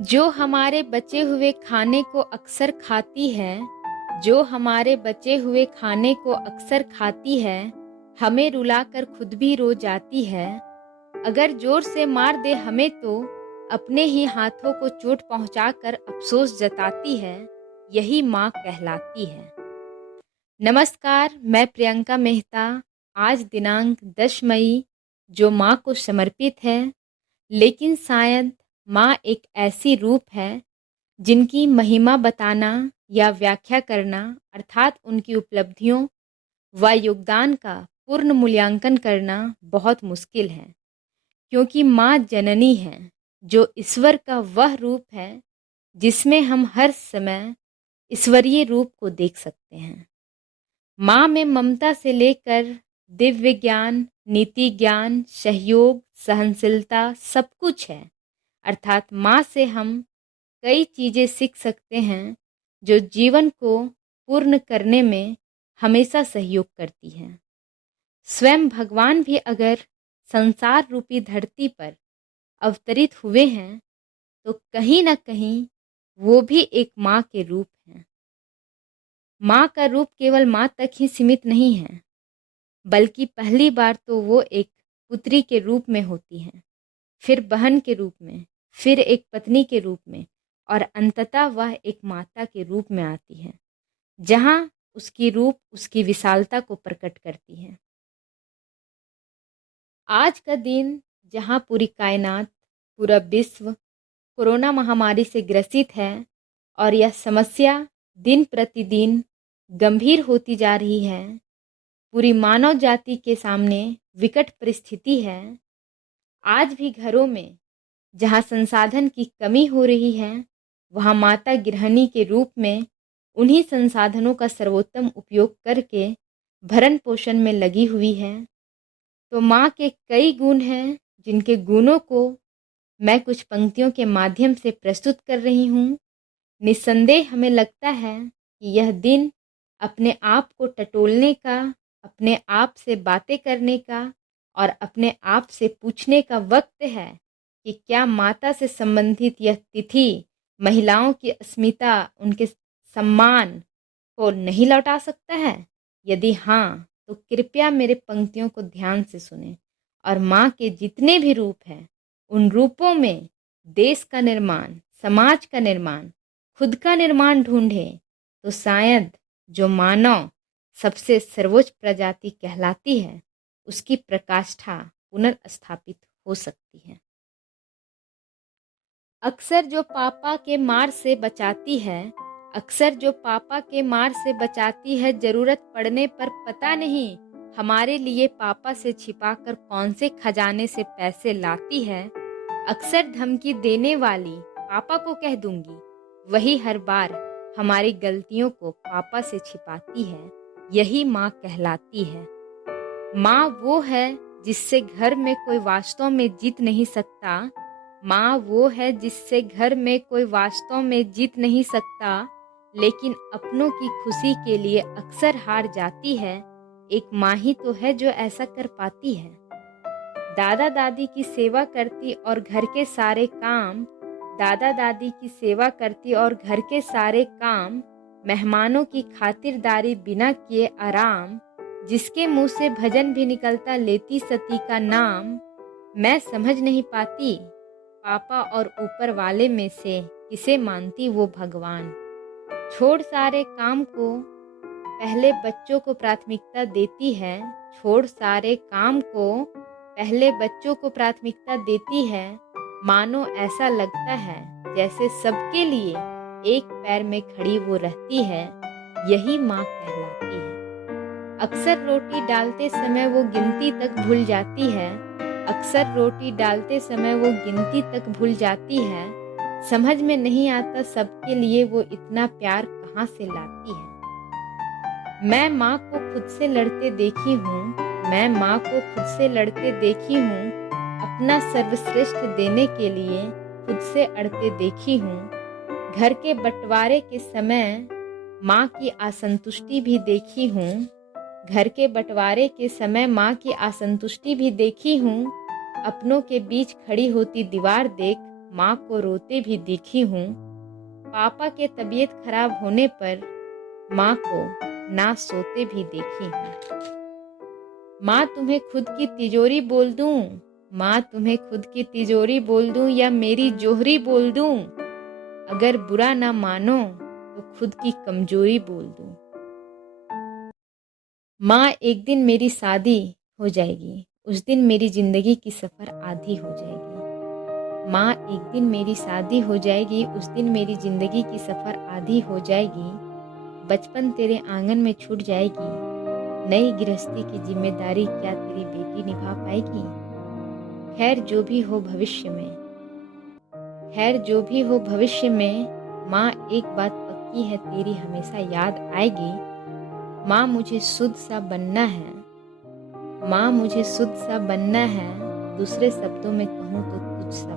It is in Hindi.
जो हमारे बचे हुए खाने को अक्सर खाती है, जो हमारे बचे हुए खाने को अक्सर खाती है, हमें रुलाकर खुद भी रो जाती है। अगर जोर से मार दे हमें तो अपने ही हाथों को चोट पहुंचाकर अफसोस जताती है, यही माँ कहलाती है। नमस्कार, मैं प्रियंका मेहता। आज दिनांक 10 मई जो माँ को समर्पित है, लेकिन शायद माँ एक ऐसी रूप है जिनकी महिमा बताना या व्याख्या करना अर्थात उनकी उपलब्धियों व योगदान का पूर्ण मूल्यांकन करना बहुत मुश्किल है, क्योंकि माँ जननी है, जो ईश्वर का वह रूप है जिसमें हम हर समय ईश्वरीय रूप को देख सकते हैं। माँ में ममता से लेकर दिव्य ज्ञान, नीति ज्ञान, सहयोग, सहनशीलता सब कुछ है। अर्थात माँ से हम कई चीज़ें सीख सकते हैं जो जीवन को पूर्ण करने में हमेशा सहयोग करती हैं। स्वयं भगवान भी अगर संसार रूपी धरती पर अवतरित हुए हैं तो कहीं ना कहीं वो भी एक माँ के रूप हैं। माँ का रूप केवल माँ तक ही सीमित नहीं है, बल्कि पहली बार तो वो एक पुत्री के रूप में होती हैं, फिर बहन के रूप में, फिर एक पत्नी के रूप में और अंततः वह एक माता के रूप में आती है, जहाँ उसकी रूप उसकी विशालता को प्रकट करती है। आज का दिन जहाँ पूरी कायनात, पूरा विश्व कोरोना महामारी से ग्रसित है और यह समस्या दिन प्रतिदिन गंभीर होती जा रही है, पूरी मानव जाति के सामने विकट परिस्थिति है। आज भी घरों में जहाँ संसाधन की कमी हो रही है, वहाँ माता गृहिणी के रूप में उन्हीं संसाधनों का सर्वोत्तम उपयोग करके भरण पोषण में लगी हुई है। तो माँ के कई गुण हैं, जिनके गुणों को मैं कुछ पंक्तियों के माध्यम से प्रस्तुत कर रही हूँ। निस्संदेह हमें लगता है कि यह दिन अपने आप को टटोलने का, अपने आप से बातें करने का और अपने आप से पूछने का वक्त है कि क्या माता से संबंधित यह तिथि महिलाओं की अस्मिता, उनके सम्मान को नहीं लौटा सकता है? यदि हाँ, तो कृपया मेरे पंक्तियों को ध्यान से सुनें और माँ के जितने भी रूप हैं, उन रूपों में देश का निर्माण, समाज का निर्माण, खुद का निर्माण ढूंढें, तो शायद जो मानव सबसे सर्वोच्च प्रजाति कहलाती है, उसकी प्रकाष्ठा पुनर्स्थापित हो सकती है। अक्सर जो पापा के मार से बचाती है, अक्सर जो पापा के मार से बचाती है, जरूरत पड़ने पर पता नहीं हमारे लिए पापा से छिपाकर कौन से खजाने से पैसे लाती है। अक्सर धमकी देने वाली पापा को कह दूंगी, वही हर बार हमारी गलतियों को पापा से छिपाती है, यही माँ कहलाती है। माँ वो है जिससे घर में कोई वास्तव में जीत नहीं सकता। माँ वो है जिससे घर में कोई वास्तव में जीत नहीं सकता, लेकिन अपनों की खुशी के लिए अक्सर हार जाती है। एक माँ ही तो है जो ऐसा कर पाती है। दादा दादी की सेवा करती और घर के सारे काम, दादा दादी की सेवा करती और घर के सारे काम, मेहमानों की खातिरदारी बिना किए आराम, जिसके मुंह से भजन भी निकलता लेती सती का नाम। मैं समझ नहीं पाती पापा और ऊपर वाले में से किसे मानती वो भगवान। छोड़ सारे काम को पहले बच्चों को प्राथमिकता देती है, छोड़ सारे काम को पहले बच्चों को प्राथमिकता देती है। मानो ऐसा लगता है जैसे सबके लिए एक पैर में खड़ी वो रहती है, यही माँ कहलाती है। अक्सर रोटी डालते समय वो गिनती तक भूल जाती है, अक्सर रोटी डालते समय वो गिनती तक भूल जाती है। समझ में नहीं आता सबके लिए वो इतना प्यार कहाँ से लाती है। मैं माँ को खुद से लड़ते देखी हूँ, मैं माँ को खुद से लड़ते देखी हूँ, अपना सर्वश्रेष्ठ देने के लिए खुद से अड़ते देखी हूँ। घर के बंटवारे के समय माँ की असंतुष्टि भी देखी हूँ, घर के बंटवारे के समय माँ की असंतुष्टि भी देखी हूँ। अपनों के बीच खड़ी होती दीवार देख माँ को रोते भी देखी हूँ। पापा के तबीयत खराब होने पर माँ को ना सोते भी देखी हूँ। माँ तुम्हें खुद की तिजोरी बोल दूँ, माँ तुम्हें खुद की तिजोरी बोल दूँ या मेरी जोहरी बोल दूँ, अगर बुरा ना मानो तो खुद की कमजोरी बोल दूँ। माँ एक दिन मेरी शादी हो जाएगी, उस दिन मेरी जिंदगी की सफ़र आधी हो जाएगी। माँ एक दिन मेरी शादी हो जाएगी, उस दिन मेरी जिंदगी की सफ़र आधी हो जाएगी। बचपन तेरे आंगन में छूट जाएगी, नई गृहस्थी की जिम्मेदारी क्या तेरी बेटी निभा पाएगी। खैर जो भी हो भविष्य में, खैर जो भी हो भविष्य में, माँ एक बात पक्की है तेरी हमेशा याद आएगी। माँ मुझे शुद्ध सा बनना है, माँ मुझे शुद्ध सा बनना है, दूसरे शब्दों में कहूँ तो तुझ सा